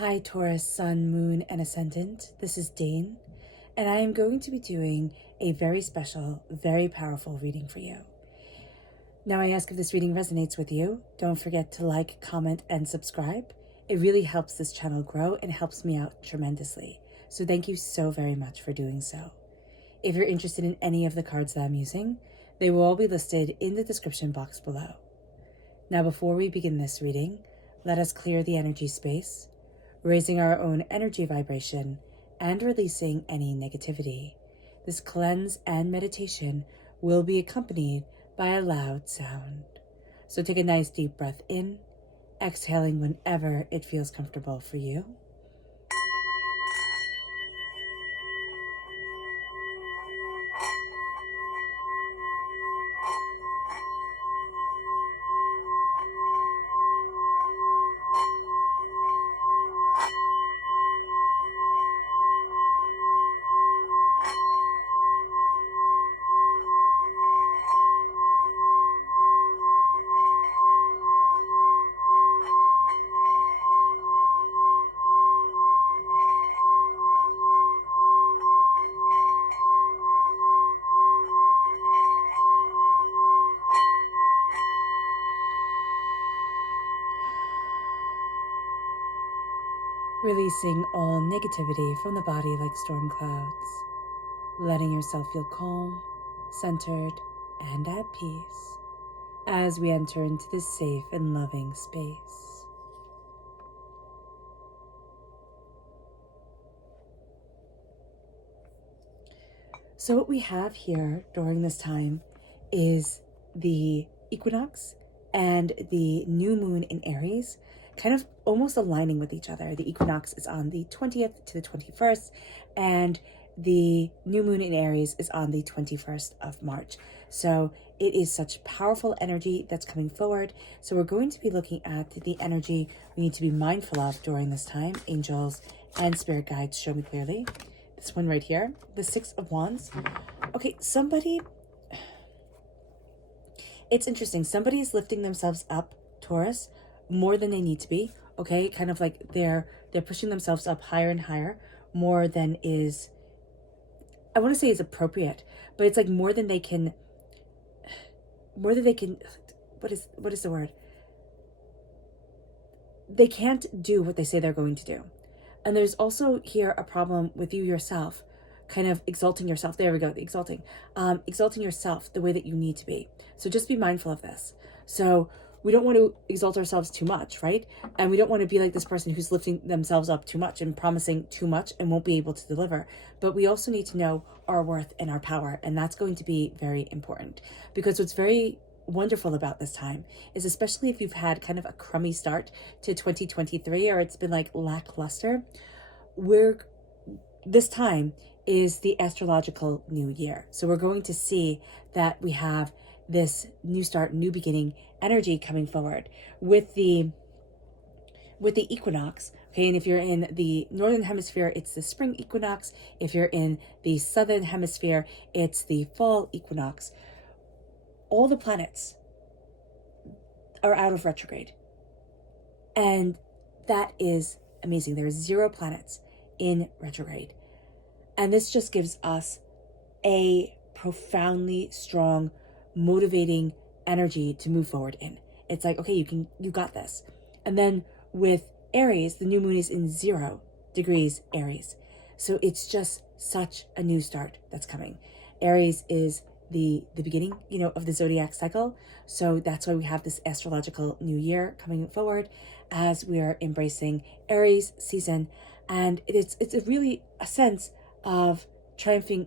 Hi Taurus, Sun, Moon, and Ascendant. This is Dane, and I am going to be doing a very special, very powerful reading for you. Now I ask if this reading resonates with you. Don't forget to like, comment, and subscribe. It really helps this channel grow and helps me out tremendously. So thank you so very much for doing so. If you're interested in any of the cards that I'm using, they will all be listed in the description box below. Now before we begin this reading, let us clear the energy space, raising our own energy vibration and releasing any negativity. This cleanse and meditation will be accompanied by a loud sound. So take a nice deep breath in, exhaling whenever it feels comfortable for you. Releasing all negativity from the body like storm clouds, letting yourself feel calm, centered, and at peace as we enter into this safe and loving space. So what we have here during this time is the equinox and the new moon in Aries kind of almost aligning with each other. The equinox is on the 20th to the 21st, and the new moon in Aries is on the 21st of March. So it is such powerful energy that's coming forward. So we're going to be looking at the energy we need to be mindful of during this time. Angels and spirit guides show me clearly. This one right here, the Six of Wands. Okay, it's interesting. Somebody is lifting themselves up, Taurus, more than they need to be. Okay, kind of like they're pushing themselves up higher and higher, more than is, I want to say is appropriate, but it's like more than they can, what is the word? They can't do what they say they're going to do. And there's also here a problem with you yourself, kind of exalting yourself. There we go, the exalting. Exalting yourself the way that you need to be. So just be mindful of this. So we don't want to exalt ourselves too much, right? And we don't want to be like this person who's lifting themselves up too much and promising too much and won't be able to deliver. But we also need to know our worth and our power. And that's going to be very important, because what's very wonderful about this time is, especially if you've had kind of a crummy start to 2023, or it's been like lackluster, this time is the astrological new year. So we're going to see that we have this new start, new beginning energy coming forward with the equinox. Okay, and if you're in the northern hemisphere, it's the spring equinox. If you're in the southern hemisphere, it's the fall equinox. All the planets are out of retrograde. And that is amazing. There are 0 planets in retrograde. And this just gives us a profoundly strong, motivating energy to move forward in. It's like, okay, you got this. And then with Aries, the new moon is in 0 degrees Aries. So it's just such a new start that's coming. Aries is the beginning, of the zodiac cycle. So that's why we have this astrological new year coming forward as we are embracing Aries season. And it's really a sense of triumphing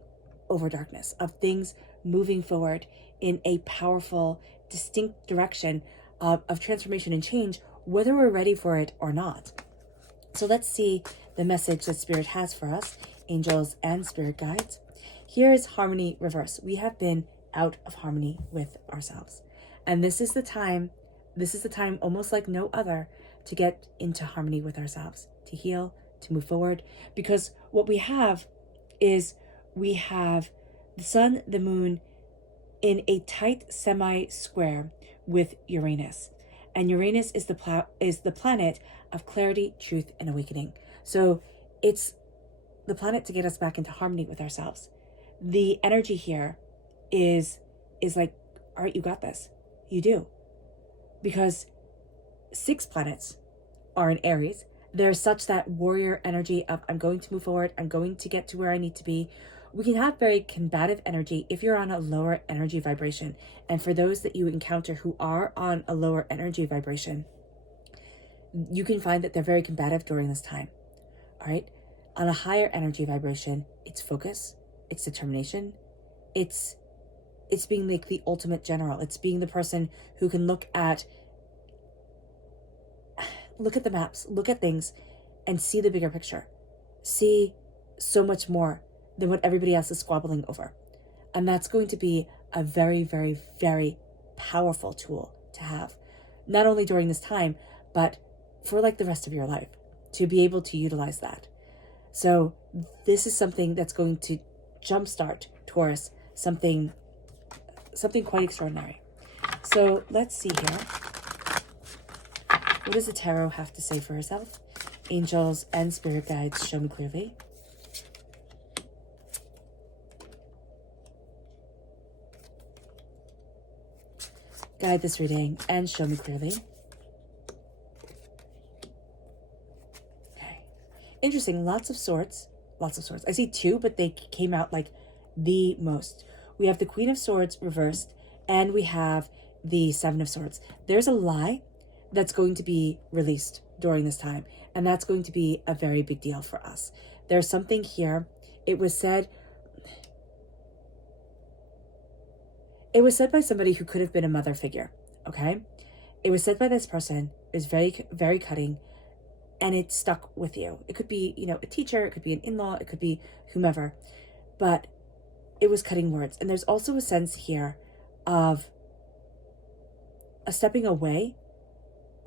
over darkness, of things moving forward in a powerful, distinct direction of transformation and change, whether we're ready for it or not. So let's see the message that Spirit has for us, angels and spirit guides. Here is harmony reverse. We have been out of harmony with ourselves. And this is the time almost like no other to get into harmony with ourselves, to heal, to move forward. Because what we have is we have the sun, the moon in a tight semi-square with Uranus. And Uranus is the planet of clarity, truth, and awakening. So it's the planet to get us back into harmony with ourselves. The energy here is like, all right, you got this. You do. Because 6 planets are in Aries. They're such that warrior energy of, I'm going to move forward, I'm going to get to where I need to be. We can have very combative energy if you're on a lower energy vibration. And for those that you encounter who are on a lower energy vibration, you can find that they're very combative during this time. All right? On a higher energy vibration, it's focus, it's determination, it's being like the ultimate general. It's being the person who can look at the maps, look at things, and see the bigger picture. See so much more than what everybody else is squabbling over. And that's going to be a very, very, very powerful tool to have. Not only during this time, but for like the rest of your life, to be able to utilize that. So this is something that's going to jumpstart Taurus, something quite extraordinary. So let's see here. What does the tarot have to say for herself? Angels and spirit guides, show me clearly. Guide this reading and show me clearly. Okay. Interesting. Lots of swords. I see 2, but they came out like the most. We have the Queen of Swords reversed, and we have the 7 of Swords. There's a lie that's going to be released during this time, and that's going to be a very big deal for us. There's something here. It was said by somebody who could have been a mother figure, okay? It was said by this person. It was very, very cutting, and it stuck with you. It could be, a teacher, it could be an in-law, it could be whomever, but it was cutting words. And there's also a sense here of a stepping away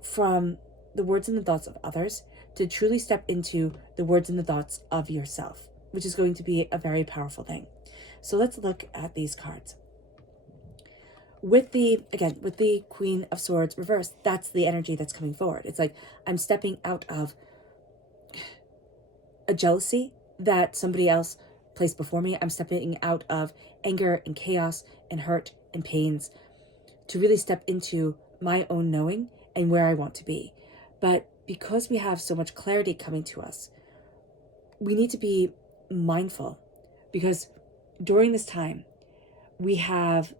from the words and the thoughts of others to truly step into the words and the thoughts of yourself, which is going to be a very powerful thing. So let's look at these cards. With the Queen of Swords reversed, that's the energy that's coming forward. It's like, I'm stepping out of a jealousy that somebody else placed before me. I'm stepping out of anger and chaos and hurt and pains to really step into my own knowing and where I want to be. But because we have so much clarity coming to us, we need to be mindful, because during this time, we have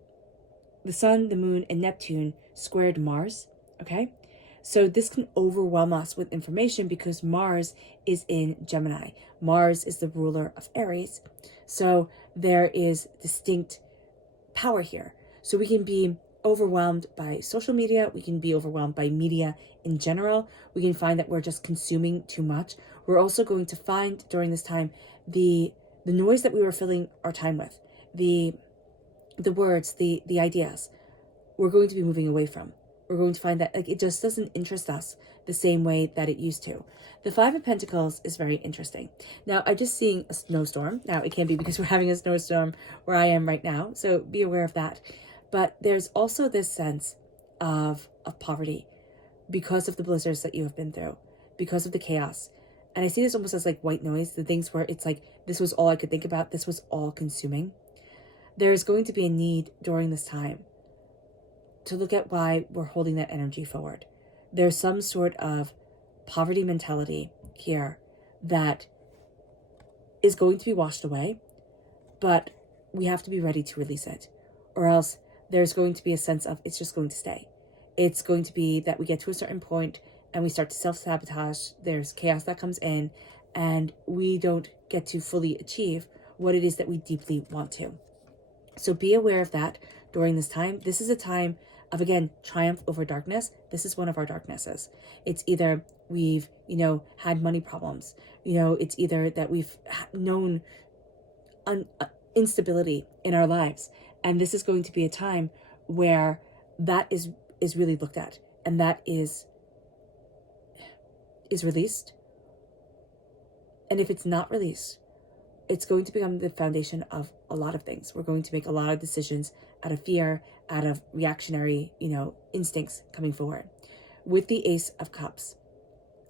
the Sun, the Moon, and Neptune squared Mars, okay? So this can overwhelm us with information because Mars is in Gemini. Mars is the ruler of Aries. So there is distinct power here. So we can be overwhelmed by social media. We can be overwhelmed by media in general. We can find that we're just consuming too much. We're also going to find during this time the noise that we were filling our time with, the words, the ideas, we're going to be moving away from. We're going to find that it just doesn't interest us the same way that it used to. The 5 of Pentacles is very interesting. Now, I'm just seeing a snowstorm. Now, it can be because we're having a snowstorm where I am right now, so be aware of that. But there's also this sense of poverty because of the blizzards that you have been through, because of the chaos. And I see this almost as like white noise, the things where it's like, this was all I could think about. This was all consuming. There's going to be a need during this time to look at why we're holding that energy forward. There's some sort of poverty mentality here that is going to be washed away, but we have to be ready to release it, or else there's going to be a sense of it's just going to stay. It's going to be that we get to a certain point and we start to self-sabotage. There's chaos that comes in and we don't get to fully achieve what it is that we deeply want to. So be aware of that during this time. This is a time of, again, triumph over darkness. This is one of our darknesses. It's either we've, had money problems. It's either that we've known instability in our lives. And this is going to be a time where that is really looked at. And that is released. And if it's not released, it's going to become the foundation of a lot of things. We're going to make a lot of decisions out of fear, out of reactionary, instincts coming forward. with the Ace of Cups.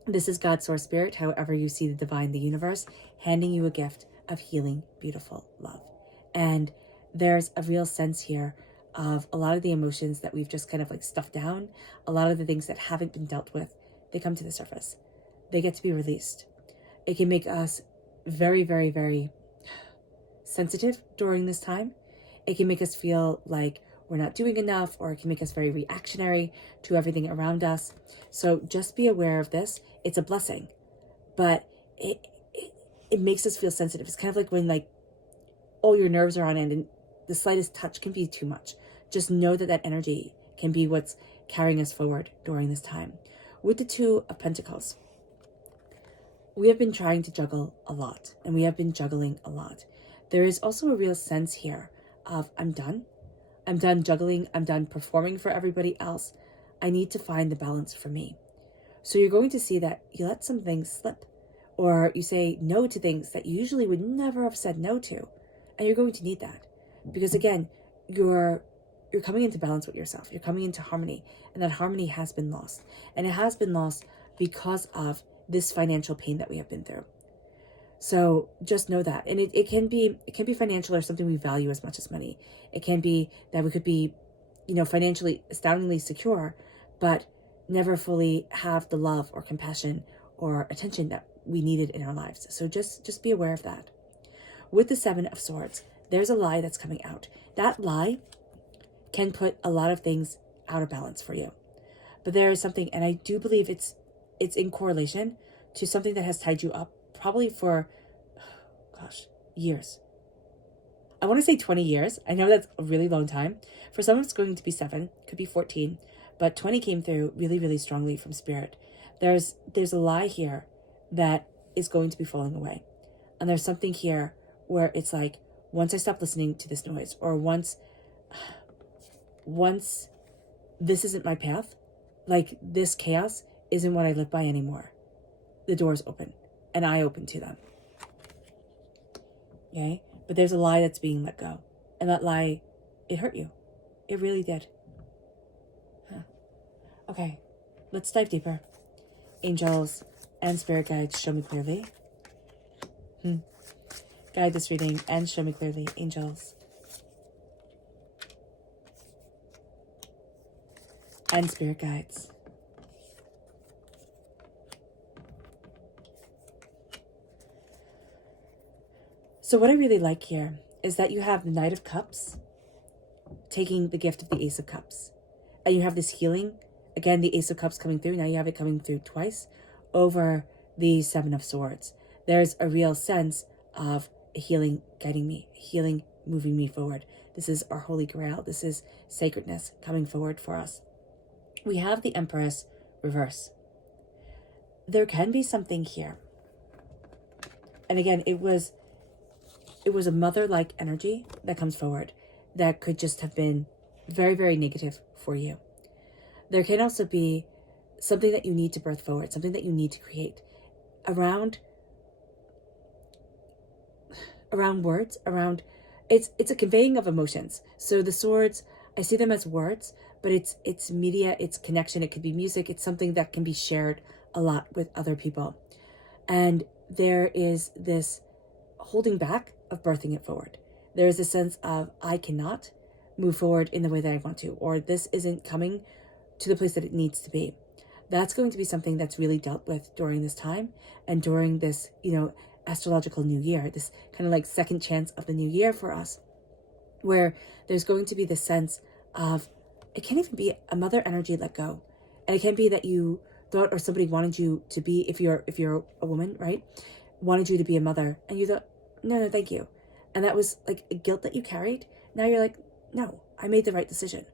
This is God's source spirit, however you see the divine, the universe, handing you a gift of healing, beautiful love. And there's a real sense here of a lot of the emotions that we've just kind of like stuffed down, a lot of the things that haven't been dealt with, they come to the surface. They get to be released. It can make us very, very, very sensitive during this time. It can make us feel like we're not doing enough, or it can make us very reactionary to everything around us. So just be aware of this. It's a blessing, but it makes us feel sensitive. It's kind of like when like all your nerves are on end and the slightest touch can be too much. Just know that that energy can be what's carrying us forward during this time. With the Two of Pentacles, we have been trying to juggle a lot, and we have been juggling a lot. There is also a real sense here of I'm done. I'm done juggling. I'm done performing for everybody else. I need to find the balance for me. So you're going to see that you let some things slip, or you say no to things that you usually would never have said no to. And you're going to need that because, again, you're coming into balance with yourself. You're coming into harmony, and that harmony has been lost. And it has been lost because of this financial pain that we have been through. So just know that. And it can be financial or something we value as much as money. It can be that we could be, financially astoundingly secure, but never fully have the love or compassion or attention that we needed in our lives. So just be aware of that. With the Seven of Swords, there's a lie that's coming out. That lie can put a lot of things out of balance for you. But there is something, and I do believe it's in correlation to something that has tied you up probably for, years. I want to say 20 years. I know that's a really long time. For some, it's going to be 7, could be 14, but 20 came through really, really strongly from Spirit. There's a lie here that is going to be falling away. And there's something here where it's like, once I stop listening to this noise, or once this isn't my path, like this chaos isn't what I live by anymore, the doors open and I open to them. Okay? But there's a lie that's being let go. And that lie, it hurt you. It really did. Okay, let's dive deeper. Angels and spirit guides, show me clearly. Guide this reading and show me clearly, angels. And spirit guides. So what I really like here is that you have the Knight of Cups taking the gift of the Ace of Cups. And you have this healing. Again, the Ace of Cups coming through. Now you have it coming through twice over the Seven of Swords. There's a real sense of a healing guiding me, healing moving me forward. This is our Holy Grail. This is sacredness coming forward for us. We have the Empress reverse. There can be something here. And again, it was a mother-like energy that comes forward that could just have been very, very negative for you. There can also be something that you need to birth forward, something that you need to create around words, it's a conveying of emotions. So the swords, I see them as words, but it's media, it's connection, it could be music, it's something that can be shared a lot with other people. And there is this holding back of birthing it forward. There is a sense of I cannot move forward in the way that I want to, or this isn't coming to the place that it needs to be. That's going to be something that's really dealt with during this time and during this, astrological new year, this kind of like second chance of the new year for us, where there's going to be this sense of, it can't even be a mother energy let go. And it can't be that you thought or somebody wanted you to be, if you're a woman, right, wanted you to be a mother, and you thought, no, thank you. And that was like a guilt that you carried. Now you're like, no, I made the right decision.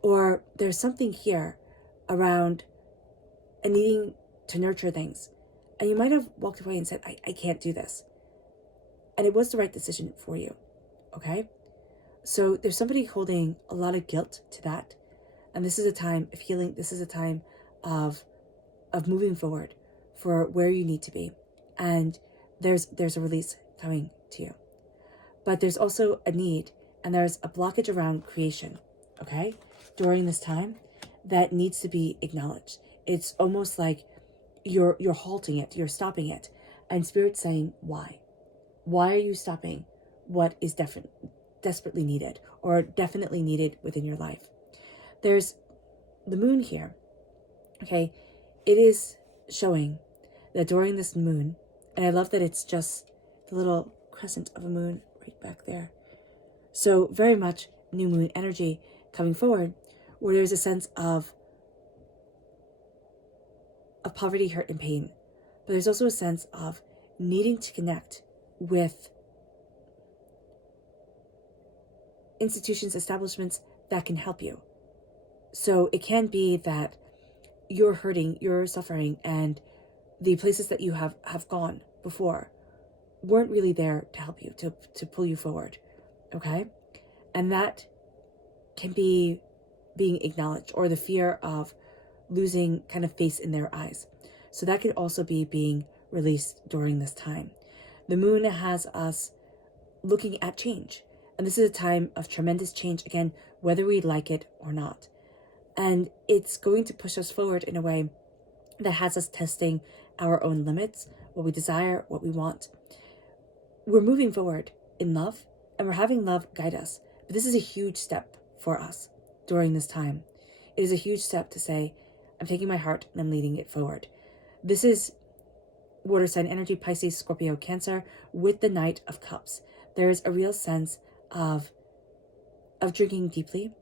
Or there's something here around a needing to nurture things. And you might have walked away and said, I can't do this. And it was the right decision for you. Okay? So there's somebody holding a lot of guilt to that. And this is a time of healing. This is a time of moving forward for where you need to be. And there's a release coming to you. But there's also a need, and there's a blockage around creation, okay, during this time that needs to be acknowledged. It's almost like you're halting it, you're stopping it. And Spirit's saying, why? Why are you stopping what is desperately needed, or definitely needed within your life? There's the moon here, okay? It is showing that during this moon, and I love that it's just the little crescent of a moon right back there. So very much new moon energy coming forward, where there's a sense of poverty, hurt, and pain. But there's also a sense of needing to connect with institutions, establishments that can help you. So it can be that you're hurting, you're suffering, and the places that you have gone before weren't really there to help you, to pull you forward, okay? And that can be being acknowledged, or the fear of losing kind of face in their eyes. So that could also be being released during this time. The moon has us looking at change. And this is a time of tremendous change, again, whether we like it or not. And it's going to push us forward in a way that has us testing our own limits, what we desire, what we want. We're moving forward in love, and we're having love guide us. But this is a huge step for us during this time. It is a huge step to say, I'm taking my heart and I'm leading it forward. This is water sign energy, Pisces, Scorpio, Cancer, with the Knight of Cups. There is a real sense of drinking deeply,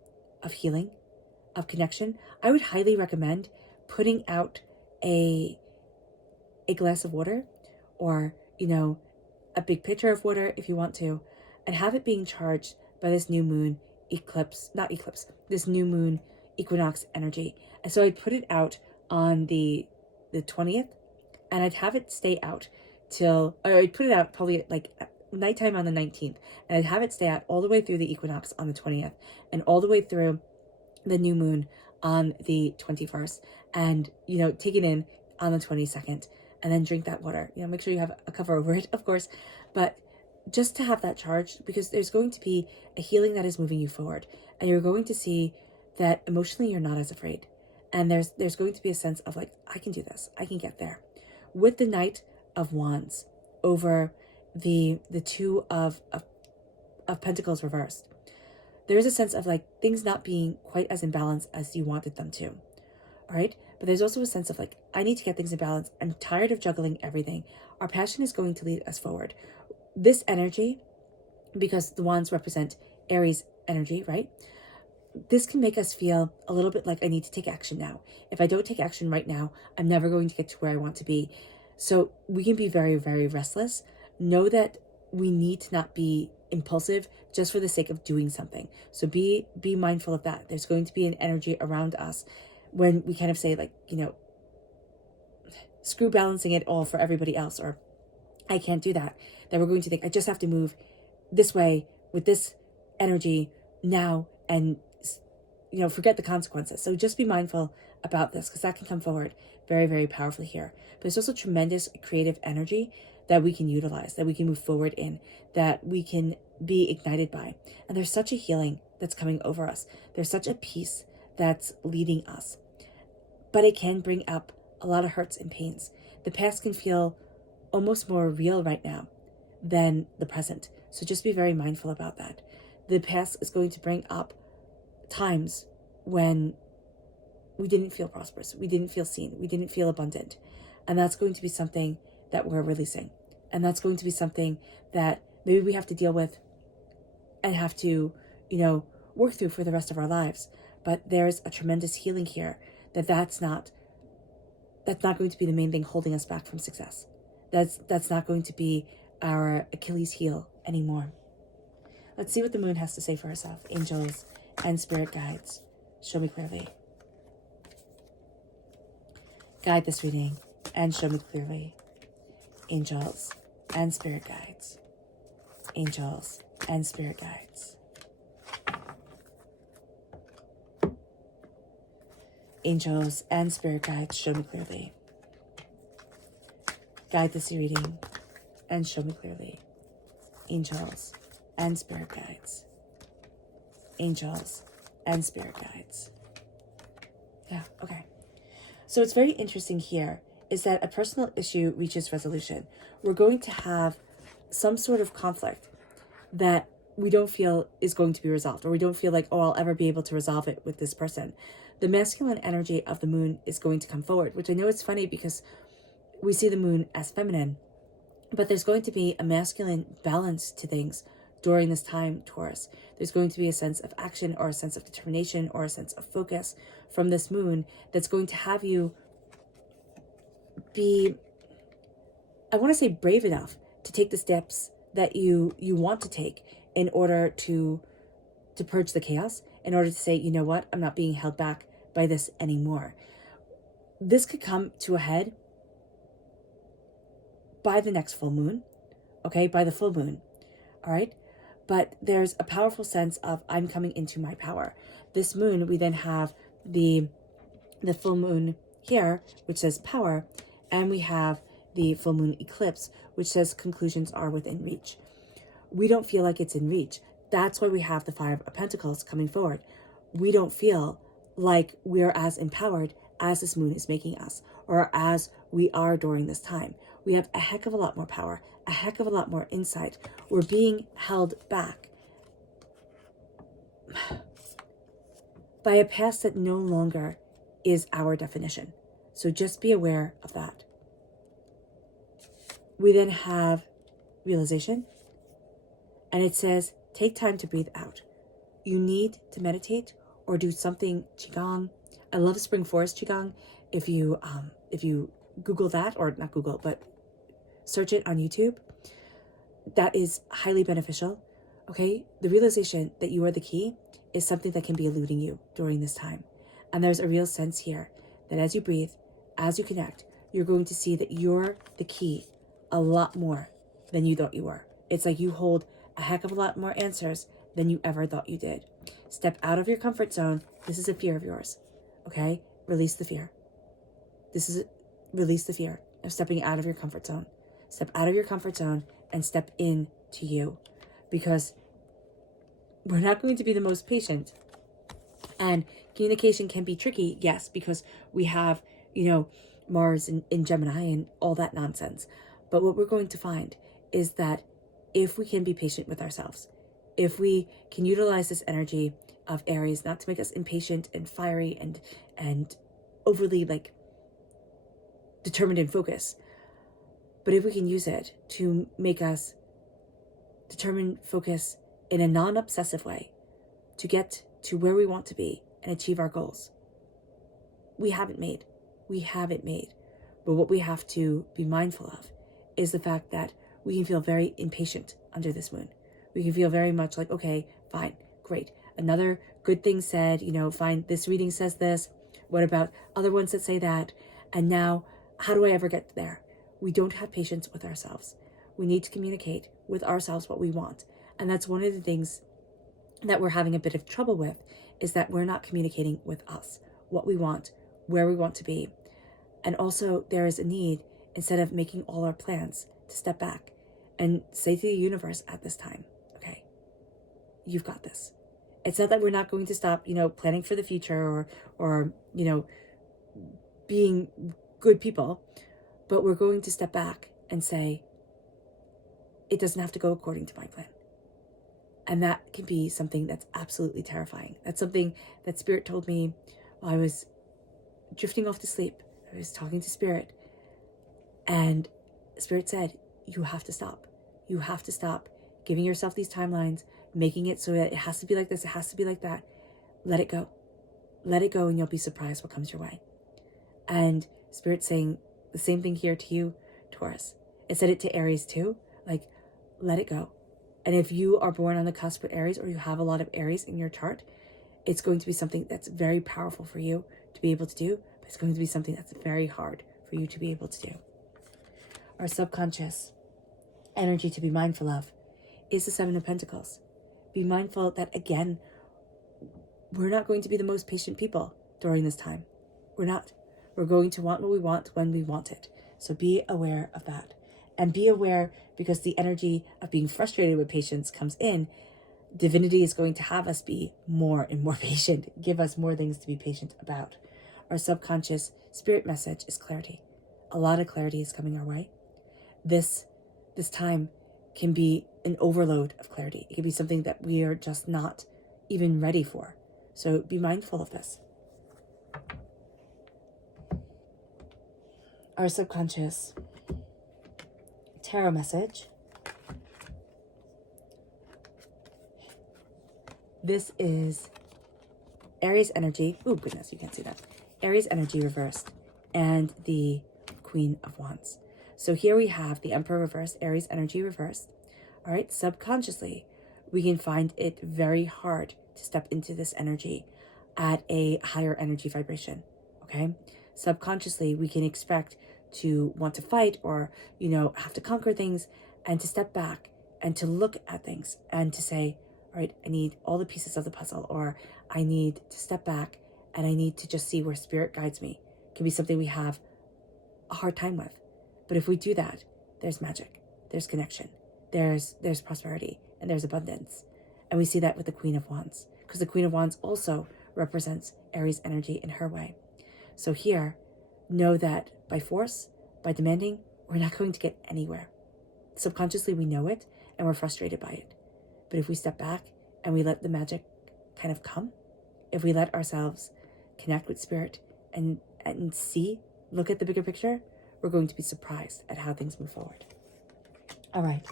of healing, of connection. I would highly recommend putting out a glass of water, or, a big pitcher of water if you want to, and have it being charged by this new moon this new moon equinox energy. And so I'd put it out on the 20th, and I'd have it stay out till, or I'd put it out probably like nighttime on the 19th, and I'd have it stay out all the way through the equinox on the 20th, and all the way through the new moon on the 21st, and, take it in on the 22nd, and then drink that water. Make sure you have a cover over it, of course, but just to have that charged, because there's going to be a healing that is moving you forward, and you're going to see that emotionally you're not as afraid, and there's going to be a sense of like, I can do this, I can get there. With the Knight of Wands over the Two of Pentacles reversed, there is a sense of like things not being quite as in balance as you wanted them to. All right. But there's also a sense of like, I need to get things in balance. I'm tired of juggling everything. Our passion is going to lead us forward. This energy, because the wands represent Aries energy, right? This can make us feel a little bit like I need to take action now. If I don't take action right now, I'm never going to get to where I want to be. So we can be very, very restless. Know that we need to not be impulsive just for the sake of doing something. So be mindful of that. There's going to be an energy around us when we kind of say like, screw balancing it all for everybody else, or I can't do that. That we're going to think, I just have to move this way with this energy now, and forget the consequences. So just be mindful about this, because that can come forward very, very powerfully here. But there's also tremendous creative energy that we can utilize, that we can move forward in, that we can be ignited by. And there's such a healing that's coming over us. There's such a peace that's leading us. But it can bring up a lot of hurts and pains. The past can feel almost more real right now than the present. So just be very mindful about that. The past is going to bring up times when we didn't feel prosperous, we didn't feel seen, we didn't feel abundant. And that's going to be something that we're releasing. And that's going to be something that maybe we have to deal with and have to, work through for the rest of our lives. But there's a tremendous healing here that's not going to be the main thing holding us back from success. That's not going to be our Achilles heel anymore. Let's see what the moon has to say for herself. Angels and spirit guides, show me clearly. Guide this reading and show me clearly. Angels and spirit guides. Angels and spirit guides. Angels and spirit guides, show me clearly. Guide this reading and show me clearly. Angels and spirit guides. Angels and spirit guides. Yeah, okay. So it's very interesting here is that a personal issue reaches resolution. We're going to have some sort of conflict that we don't feel is going to be resolved, or we don't feel like, oh, I'll ever be able to resolve it with this person. The masculine energy of the moon is going to come forward, which I know it's funny because we see the moon as feminine, but there's going to be a masculine balance to things during this time, Taurus. There's going to be a sense of action or a sense of determination or a sense of focus from this moon that's going to have you be, I want to say, brave enough to take the steps that you want to take in order to purge the chaos, in order to say, you know what, I'm not being held back by this anymore. This could come to a head by the next full moon, okay, by the full moon, all right? But there's a powerful sense of I'm coming into my power. This moon, we then have the full moon here, which says power, and we have the full moon eclipse, which says conclusions are within reach. We don't feel like it's in reach. That's why we have the Five of Pentacles coming forward. We don't feel like we're as empowered as this moon is making us, or as we are during this time. We have a heck of a lot more power, a heck of a lot more insight. We're being held back by a past that no longer is our definition. So just be aware of that. We then have realization, and it says, take time to breathe out. You need to meditate or do something Qigong. I love Spring Forest Qigong. If you Google that, or not Google, but search it on YouTube, that is highly beneficial. Okay, the realization that you are the key is something that can be eluding you during this time. And there's a real sense here that as you breathe, as you connect, you're going to see that you're the key a lot more than you thought you were. It's like you hold a heck of a lot more answers than you ever thought you did. Step out of your comfort zone. This is a fear of yours. Okay? Release the fear. Release the fear of stepping out of your comfort zone. Step out of your comfort zone and step in to you, because we're not going to be the most patient. And communication can be tricky, yes, because we have, Mars in Gemini and all that nonsense. But what we're going to find is that if we can be patient with ourselves, if we can utilize this energy of Aries, not to make us impatient and fiery and overly determined and focused, but if we can use it to make us determined, focus in a non-obsessive way to get to where we want to be and achieve our goals, we haven't made. But what we have to be mindful of is the fact that we can feel very impatient under this moon. We can feel very much like, okay, fine, great. Another good thing said, fine, this reading says this. What about other ones that say that? And now, how do I ever get there? We don't have patience with ourselves. We need to communicate with ourselves what we want. And that's one of the things that we're having a bit of trouble with, is that we're not communicating with us, what we want, where we want to be. And also there is a need, instead of making all our plans, to step back and say to the universe at this time, okay, you've got this. It's not that we're not going to stop, planning for the future or being good people, but we're going to step back and say, it doesn't have to go according to my plan. And that can be something that's absolutely terrifying. That's something that Spirit told me while I was drifting off to sleep. I was talking to Spirit, and Spirit said, you have to stop. You have to stop giving yourself these timelines, making it so that it has to be like this, it has to be like that. Let it go. Let it go, and you'll be surprised what comes your way. And Spirit's saying the same thing here to you, Taurus. It said it to Aries too. Let it go. And if you are born on the cusp with Aries, or you have a lot of Aries in your chart, it's going to be something that's very powerful for you to be able to do, but it's going to be something that's very hard for you to be able to do. Our subconscious energy to be mindful of is the Seven of Pentacles. Be mindful that, again, we're not going to be the most patient people during this time. We're not. We're going to want what we want when we want it. So be aware of that. And be aware, because the energy of being frustrated with patience comes in, divinity is going to have us be more and more patient, give us more things to be patient about. Our subconscious spirit message is clarity. A lot of clarity is coming our way. This time can be an overload of clarity. It can be something that we are just not even ready for. So be mindful of this. Our subconscious tarot message. This is Aries energy. Oh, goodness, you can't see that. Aries energy reversed and the Queen of Wands. So here we have the Emperor reversed, Aries energy reversed. All right, subconsciously, we can find it very hard to step into this energy at a higher energy vibration, okay? Subconsciously, we can expect to want to fight or, have to conquer things, and to step back and to look at things and to say, all right, I need all the pieces of the puzzle, or I need to step back and I need to just see where spirit guides me. It can be something we have a hard time with. But if we do that, there's magic, there's connection, there's prosperity, and there's abundance. And we see that with the Queen of Wands, because the Queen of Wands also represents Aries energy in her way. So here, know that by force, by demanding, we're not going to get anywhere. Subconsciously, we know it, and we're frustrated by it. But if we step back and we let the magic kind of come, if we let ourselves connect with spirit and look at the bigger picture, we're going to be surprised at how things move forward. All right.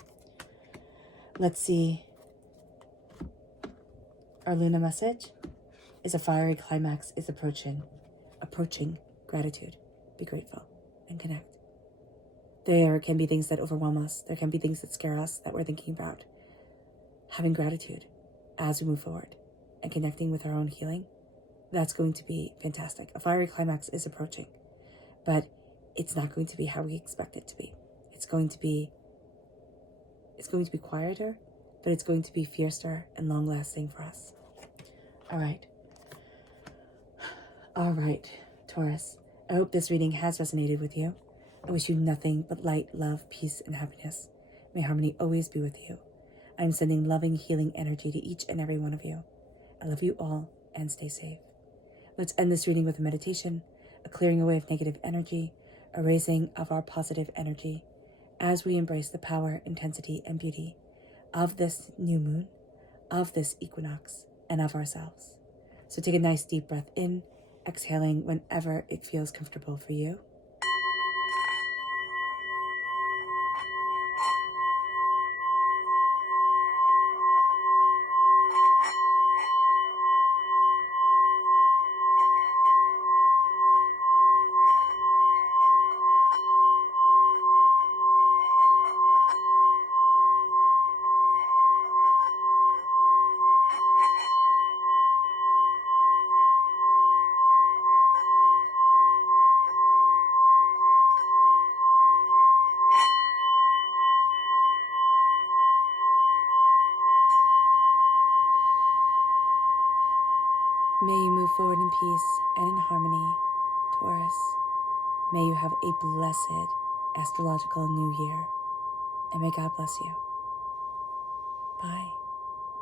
Let's see. Our Luna message is a fiery climax is approaching gratitude. Be grateful and connect. There can be things that overwhelm us. There can be things that scare us that we're thinking about. Having gratitude as we move forward and connecting with our own healing, that's going to be fantastic. A fiery climax is approaching, but it's not going to be how we expect it to be. It's going to be quieter, but it's going to be fiercer and long-lasting for us. All right, Taurus. I hope this reading has resonated with you. I wish you nothing but light, love, peace, and happiness. May harmony always be with you. I'm sending loving, healing energy to each and every one of you. I love you all, and stay safe. Let's end this reading with a meditation, a clearing away of negative energy, a raising of our positive energy, as we embrace the power, intensity, and beauty of this new moon, of this equinox, and of ourselves. So take a nice deep breath in, exhaling whenever it feels comfortable for you. May you move forward in peace and in harmony, Taurus. May you have a blessed astrological new year, and may God bless you. Bye.